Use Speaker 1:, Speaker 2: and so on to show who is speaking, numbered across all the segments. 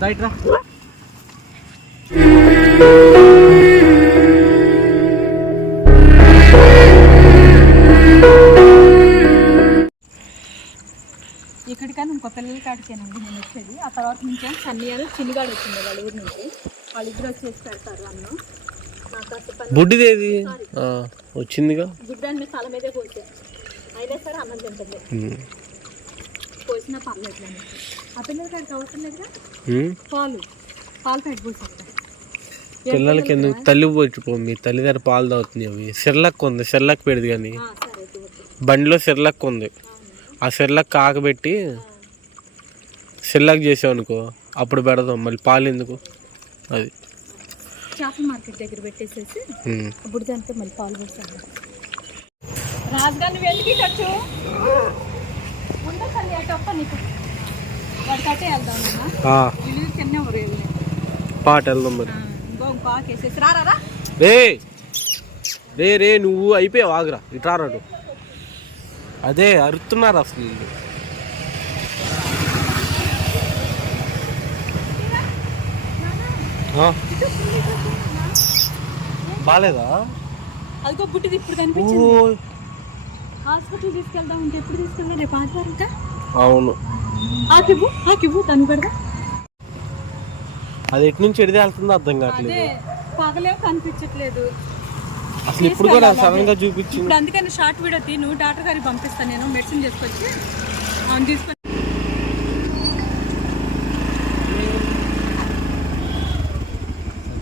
Speaker 1: దైట్రా
Speaker 2: ఇక్కడికైనా ఇంకో పిల్లల కాడికేనండి నేను వచ్చేది. ఆ తర్వాత నుంచి సన్నియాలు చిన్నగాడు వచ్చింది వాళ్ళ ఊరి నుంచి. వాళ్ళిద్దరు వచ్చేసి పెడతారు అన్నం.
Speaker 1: బుడ్డిదేది? ఆ, వచ్చిందిగా?
Speaker 2: గుడ్డాన్ని మీ తల మీదే పోసే అయినా సరే అన్నం తింటుంది. పోసినా పర్లేదు ఆ పిల్లల కాడికి అవసరం లేదుగా
Speaker 1: ఉమ్.
Speaker 2: పాలు. పాలు పెట్టి
Speaker 1: పిల్లలకి ఎందుకు? తల్లి పోయిపో మీ తల్లి దగ్గర పాలు తాగుతుంది. అవి సిర్లక్ ఉంది సిర్లక్ పెడదు కానీ. బండిలో సిర్లక్ ఉంది. ఆ సిర్లక్ కాకబెట్టి సిర్లక్ చేసావు అనుకో అప్పుడు పెడదాం. మళ్ళీ పాలు ఎందుకు? అది.
Speaker 2: చేపల మార్కెట్ దగ్గర పెట్టేసేసి. అప్పుడు దాంతో మళ్ళీ పాలు పోసాను రాజుగారిని వెళ్ళి
Speaker 1: పాట వెళ్దాం మరి.
Speaker 2: రా.
Speaker 1: రే నువ్వు అయిపోయావు ఆగురా. ఇట్రారాడు అదే అరుతున్నారు అసలు? బాలేదా?
Speaker 2: అదిగో బుట్టిది ఇప్పుడు కనిపించింది. హాస్పిటల్ తీసుకెళ్దాం అంటే ఎప్పుడు తీసుకెళ్దాం? రేపు ఆదివారం ఇంకా?
Speaker 1: అవును.
Speaker 2: ఆకివ్వు ఆకివ్వు తను పెడదా?
Speaker 1: అది ఎటు నుంచి ఎడితే వెళ్తుందో అర్థం కావట్లేదు.
Speaker 2: అదే పగలే కనిపించట్లేదు.
Speaker 1: అసలు ఇప్పుడు కూడా సడన్గా చూపించింది.
Speaker 2: ఇప్పుడు అందుకని షార్ట్ వీడియో తీ నువ్వు డాక్టర్ గారికి పంపిస్తాను నేను మెడిసిన్ తీసుకొచ్చి. అవును తీసుకొచ్చి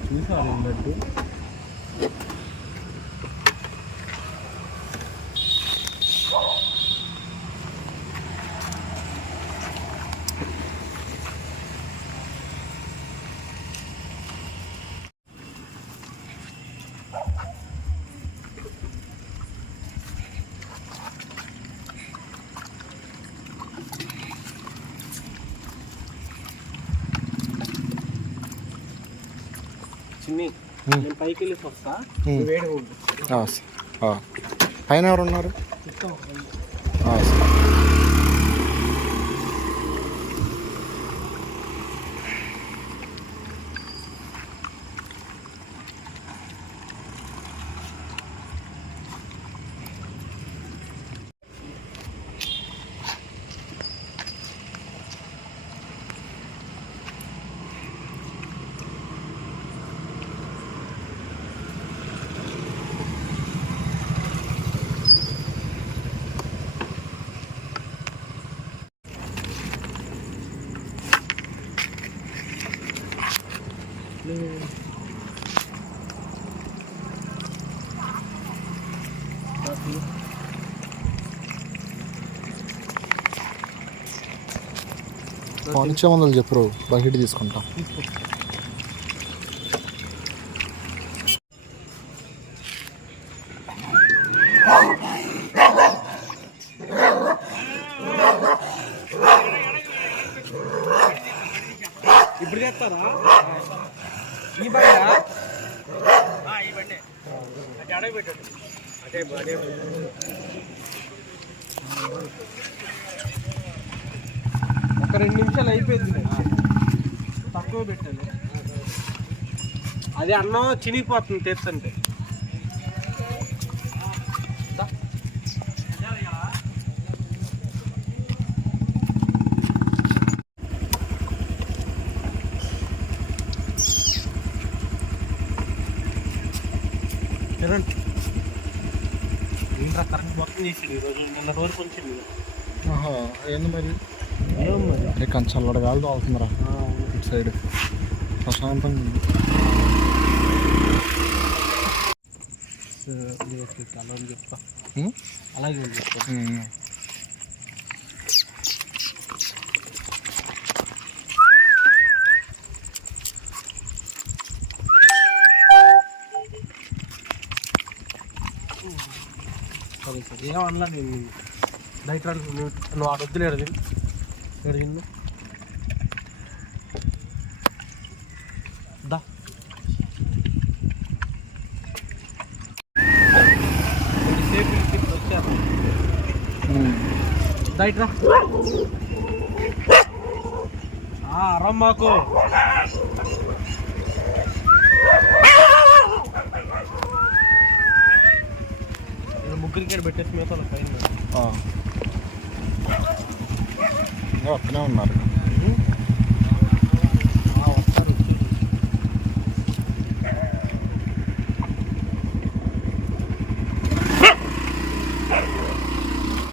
Speaker 1: చూసాను నేను పైకి వెళ్ళి వస్తా
Speaker 3: స- ఆ. పైన ఎవరు చెట్లు ఆ, స- పంచే వందలు చెప్పు బకెట్ తీసుకుంటా.
Speaker 1: ఇప్పుడు చేస్తారా? ఈ బండా ఈ బండి. అంటే అడగ పెట్టాడు. అదే అదే ఒక రెండు నిమిషాలు అయిపోయింది తక్కువ పెట్టాను అది అన్నం చినిగిపోతుంది తెచ్చంటే తినండి ఇంకా కరెంట్ మొత్తం చేసాడు ఈరోజు నిన్న రోజు కొంచెం
Speaker 3: ఏంది మరి?
Speaker 1: ఏం మరి?
Speaker 3: అరే కొంచెం చల్లటి గాలి తాగుతుందిరా ఇటు సైడ్. ప్రశాంతంగా ఉంది.
Speaker 1: అలాగే చెప్తా? అలాగే చెప్తా
Speaker 3: సరే
Speaker 1: సరే. సరే అనలా నేను డైట్ రా, నువ్వు నువ్వు ఆడ వద్దులే ఎడది ఎడదిన్ను దా. కొద్దిసేపు ఇక్కడికి ముగ్గురికి పెట్టేసి మీద పైన
Speaker 3: వస్తూనే ఉన్నారు.